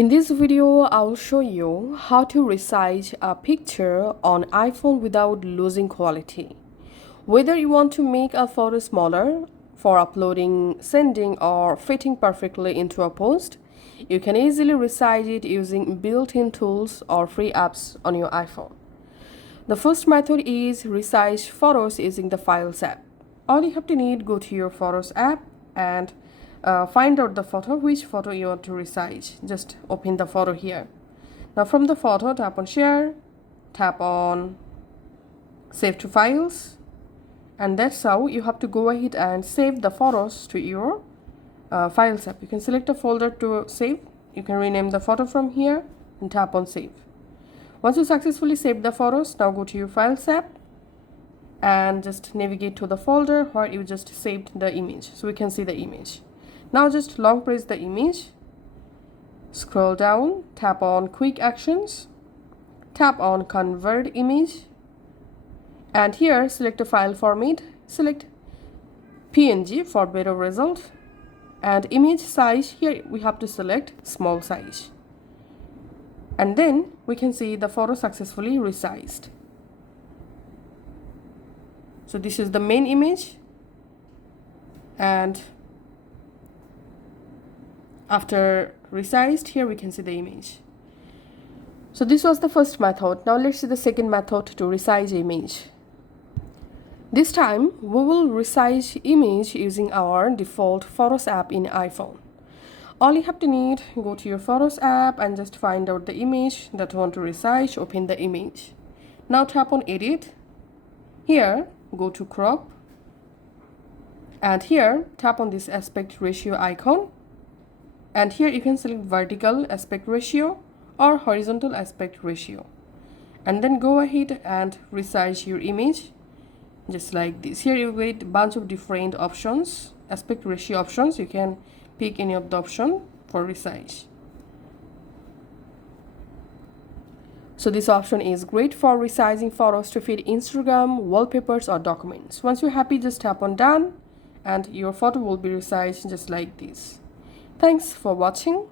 In this video, I'll show you how to resize a picture on iPhone without losing quality. Whether you want to make a photo smaller for uploading, sending, or fitting perfectly into a post, you can easily resize it using built-in tools or free apps on your iPhone. The first method is resize photos using the Files app. All you have to need, go to your Photos app and find out the photo, which photo you want to resize. Just open the photo here. Now from the photo, tap on Share, tap on Save to Files, and that's how you have to go ahead and save the photos to your Files app. You can select a folder to save. You can rename the photo from here and tap on Save. Once you successfully save the photos, now go to your Files app and just navigate to the folder where you just saved the image, so we can see the image. Now just long press the image, scroll down, tap on Quick Actions, tap on Convert Image, and here select a file format, select PNG for better result, and image size, here we have to select small size. And then we can see the photo successfully resized. So this is the main image, and after resized, here we can see the image. So this was the first method. Now let's see the second method to resize image. This time we will resize image using our default Photos app in iPhone. All you have to need, go to your Photos app and just find out the image that you want to resize, open the image. Now tap on Edit. Here go to Crop, and here tap on this aspect ratio icon, and here you can select vertical aspect ratio or horizontal aspect ratio, and then go ahead and resize your image just like this. Here you get a bunch of different options, aspect ratio options. You can pick any of the option for resize. So this option is great for resizing photos to fit Instagram, wallpapers, or documents. Once you're happy, just tap on Done and your photo will be resized just like this. Thanks for watching.